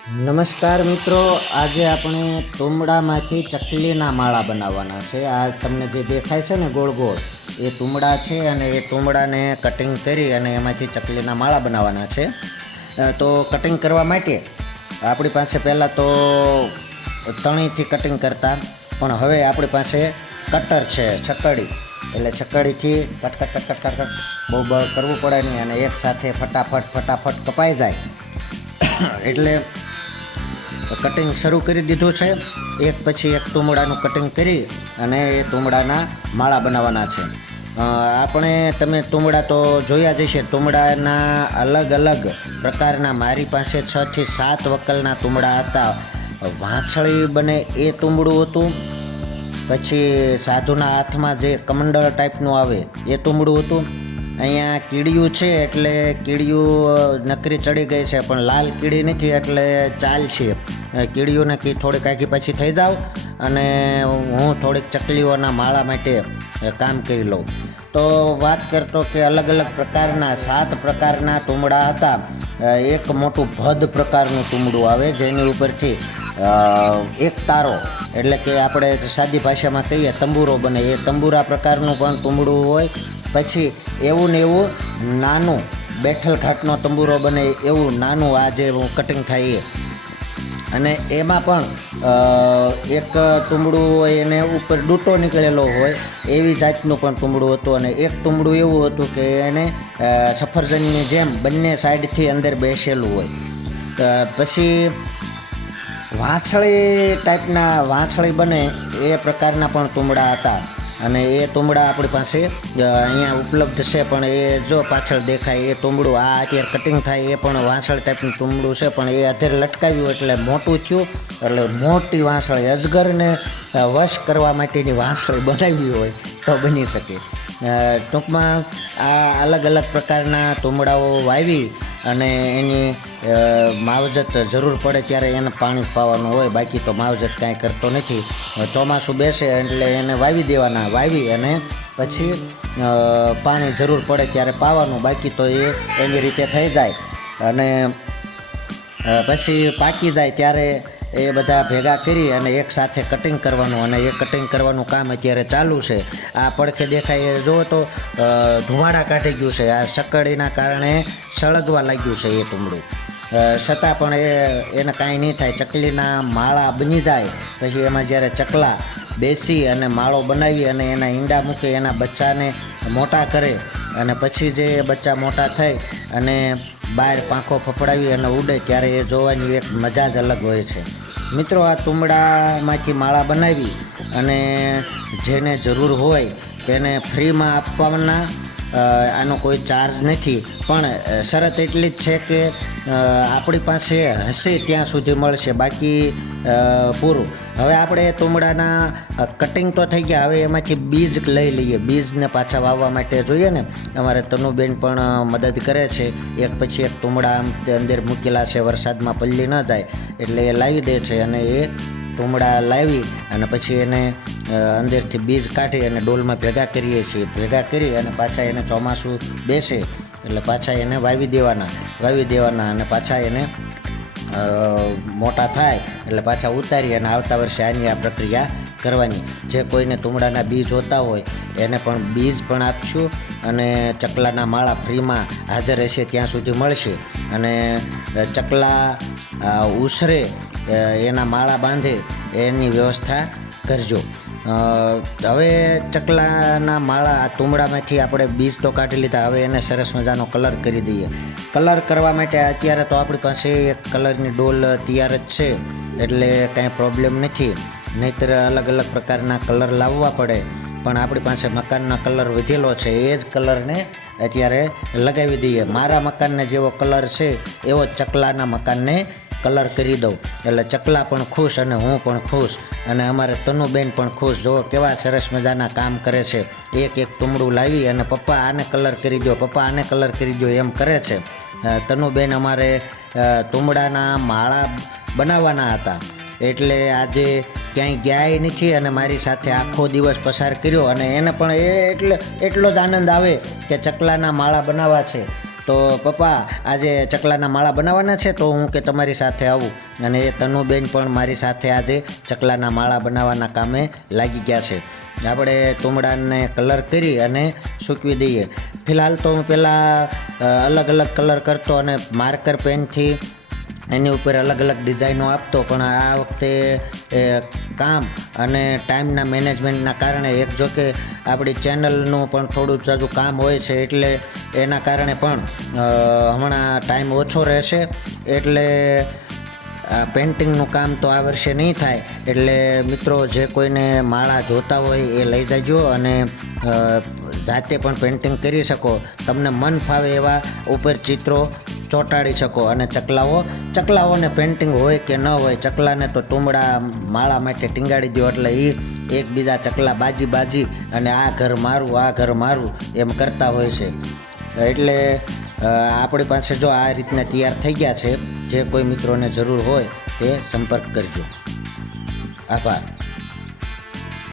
નમસ્કાર મિત્રો, આજે આપણે તુમડામાંથી ચકલીના માળા બનાવવાના છે. આ તમને જે દેખાય છે ને ગોળ ગોળ, એ તુમડા છે અને એ તુમડાને કટિંગ કરી અને એમાંથી ચકલીના માળા બનાવવાના છે. તો કટિંગ કરવા માટે આપણી પાસે પહેલાં તો તણીથી કટિંગ કરતા, પણ હવે આપણી પાસે કટર છે, છકડી. એટલે છકડીથી cut cut cut cut cut cut બહુ બહુ કરવું પડે નહીં અને એક સાથે ફટાફટ ફટાફટ કપાઈ જાય. એટલે કટિંગ શરૂ કરી દીધું છે. એક પછી એક તુમડાનું કટિંગ કરી અને એ તુમડાના માળા બનાવવાના છે. આપણે તમે તુમડા તો જોયા જ હશે, તુમડાના અલગ અલગ પ્રકારના મારી પાસે છ થી સાત વકલના તુમડા હતા. વાંછળી બને એ તુમડું હતું. પછી સાધુના હાથમાં જે કમંડળ ટાઈપનું આવે એ તુમડું હતું. અહીંયા કીડિયું છે એટલે કીડિયું નકરી ચડી ગઈ છે, પણ લાલ કીડી નથી એટલે ચાલ છે. કીડીયું નક્કી થોડીક આખી પાછી થઈ જાઓ અને હું થોડીક ચકલીઓના માળા માટે કામ કરી લઉં. તો વાત કરતો કે અલગ અલગ પ્રકારના, સાત પ્રકારના તુમડા હતા. એક મોટું ભદ પ્રકારનું તુમડું આવે, જેની ઉપરથી એક તારો. એટલે કે આપણે સાદી ભાષામાં કહીએ તંબુરો બને. એ તંબુરા પ્રકારનું પણ તુંબડું હોય. પછી એવું ને એવું નાનું બેઠલ ઘાટનો તંબુરો બને. એવું નાનું આ જે કટિંગ થાય એ. અને એમાં પણ એક તુંબડું હોય એને ઉપર ડૂટો નીકળેલો હોય, એવી જાતનું પણ તુંબડું હતું. અને એક તુંબડું એવું હતું કે એને સફરજનની જેમ બંને સાઈડથી અંદર બેસેલું હોય. પછી વાંસળી ટાઈપના વાંસળી બને એ પ્રકારના પણ તુમડા હતા. અને એ તુમડા આપણી પાસે અહીંયા ઉપલબ્ધ છે, પણ એ જો પાછળ દેખાય, એ તુમડું, આ અત્યારે કટિંગ થાય, એ પણ વાંસળ ટાઈપનું તુમડું છે, પણ એ અત્યારે લટકાવ્યું એટલે મોટું થયું, એટલે મોટી વાંસળી અજગરને વશ કરવા માટેની વાંસળી બનાવી હોય તો બની શકે. ટૂંકમાં આ અલગ અલગ પ્રકારના તુમડાઓ વાવી અને એની માવજત જરૂર પડે ત્યારે એને પાણી પાવાનું હોય. બાકી તો માવજત કાંઈ કરતો નથી. ચોમાસું બેસે એટલે એને વાવી દેવાના, વાવી અને પછી પાણી જરૂર પડે ત્યારે પાવાનું. બાકી તો એ એની રીતે થઈ જાય. અને પછી પાકી જાય ત્યારે એ બધા ભેગા કરી અને એક સાથે કટિંગ કરવાનું અને એ કટિંગ કરવાનું કામ અત્યારે ચાલુ છે. આ પડખે દેખાય એ જુઓ તો ધુમાડા કાઢી ગયું છે. આ સકડીના કારણે સળગવા લાગ્યું છે એ ટુમડું છતાં પણ એ, એને કાંઈ નહીં થાય. ચકલીના માળા બની જાય. પછી એમાં જ્યારે ચકલા બેસી અને માળો બનાવી અને એના ઈંડા મૂકી, એના બચ્ચાને મોટા કરે અને પછી જે બચ્ચા મોટા થઈ અને બહાર પાંખો ફફડાવી અને ઉડે, ત્યારે એ જોવાની એક મજા જ અલગ હોય છે. મિત્રો આ તુમડામાંથી માળા બનાવી અને જેને જરૂર હોય તેને ફ્રીમાં આપવાના આનો કોઈ ચાર્જ નથી. પણ શરત એટલી જ છે કે આપણી પાસે હશે ત્યાં સુધી મળશે. બાકી પૂરું. હવે આપણે તુમડાના કટિંગ તો થઈ ગયા. હવે એમાંથી બીજ લઈ લઈએ. બીજને પાછા વાવવા માટે જોઈએ ને. અમારે તનુબેન પણ મદદ કરે છે. એક પછી એક તુમડા અંદર મૂકેલા છે. વરસાદમાં પલ્લી ન જાય. એટલે એ લાવી દે છે અને એ તુમડા લાવી અને પછી એને અંદરથી બીજ કાઢી અને ડોલમાં ભેગા કરીએ છીએ. ભેગા કરી અને પાછા એને ચોમાસું બેસે એટલે પાછા એને વાવી દેવાના. વાવી દેવાના અને પાછા એને મોટા થાય એટલે પાછા ઉતારી અને આવતા વર્ષે આની આ પ્રક્રિયા કરવાની. જે કોઈને તુમડાના બીજ જોતા હોય, એને પણ બીજ પણ આપશું અને ચકલાના માળા ફ્રીમાં હાજર રહેશે ત્યાં સુધી મળશે. અને ચકલા ઉસરે એના માળા બાંધે એની વ્યવસ્થા કરજો. હવે ચકલાના માળા તુમડામાંથી આપણે બીજ તો કાઢી લીધા, હવે એને સરસ મજાનો કલર કરી દઈએ. કલર કરવા માટે અત્યારે તો આપણી પાસે એક કલરની ડોલ તૈયાર જ છે, એટલે કાંઈ પ્રોબ્લેમ નથી. નહીંતર અલગ અલગ પ્રકારના કલર લાવવા પડે. પણ આપણી પાસે મકાનનો કલર વધેલો છે, એ જ કલરને અત્યારે લગાવી દઈએ. મારા મકાનને જેવો કલર છે, એવો ચકલાના મકાનને કલર કરી દઉં. એટલે ચકલા પણ ખુશ અને હું પણ ખુશ. અને અમારે તનુબેન પણ ખુશ. જો કેવા સરસ મજાના કામ કરે છે. એક એક ટુમડું લાવી અને પપ્પા આને કલર કરી દો પપ્પા આને કલર કરી દો એમ કરે છે. તનુબેન અમારે ટુમડાના માળા બનાવવાના હતા. એટલે આજે ક્યાંય ગયા નથી અને મારી સાથે આખો દિવસ પસાર કર્યો અને એને પણ એ એટલે એટલો જ આનંદ આવે કે ચકલાના માળા બનાવવા છે. તો પપ્પા, આજે ચકલાના માળા બનાવવાના છે તો હું કે તમારી સાથે આવું. અને એ તનુબેન પણ મારી સાથે આજે ચકલાના માળા બનાવવાના કામે લાગી ગયા છે. આપણે તુમડાને કલર કરી અને સૂકવી દઈએ. ફિલહાલ તો હું પહેલાં અલગ અલગ કલર કરતો અને માર્કર પેનથી એની ઉપર અલગ અલગ ડિઝાઇનો આપતો, પણ આ વખતે, એ, કામ અને ટાઈમના મેનેજમેન્ટના કારણે એક જો કે આપણી ચેનલનું પણ થોડું સાજુ કામ હોય છે, એટલે એના કારણે પણ હમણાં ટાઈમ ઓછો રહેશે, એટલે આ પેન્ટિંગનું કામ તો આ વર્ષે નહીં થાય. એટલે મિત્રો, જે કોઈને માળા જોતા હોય એ લઈ જજો અને જાતે પણ પેન્ટિંગ કરી શકો. તમને મન ફાવે એવા ઉપર ચિત્રો ચોંટાડી શકો અને ચકલાઓ, ચકલાઓને પેન્ટિંગ હોય કે ન હોય, ચકલાને તો ટુમડા માળા માટે ટીંગાડી દો એટલે એ એકબીજા ચકલા બાજી બાજી અને આ ઘર મારું, આ ઘર મારું એમ કરતા હોય છે. એટલે આપણી પાસે જો આ રીતના તૈયાર થઈ ગયા છે, જે કોઈ મિત્રોને જરૂર હોય તે સંપર્ક કરજો. આભાર.